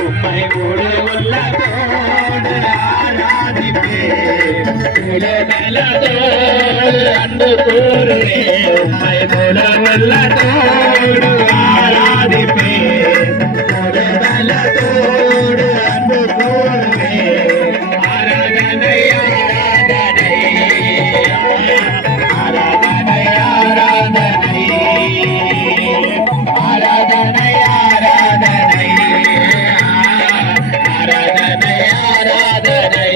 உம்மை முழு உள்ளத்தோடு ஆராதிப்பேன் முழு பலத்தோடு அன்பு கூறுவேன் உம்மை முழு உள்ளத்தோடு ஆராதிப்பேன் முழு பலத்தோடு அன்பு கூறுவேன் ஆராதனை ஆராதனை ஆராதனை ஆராதனை ஆராதனை ஆராதனை ஆராதனை ஆராதனை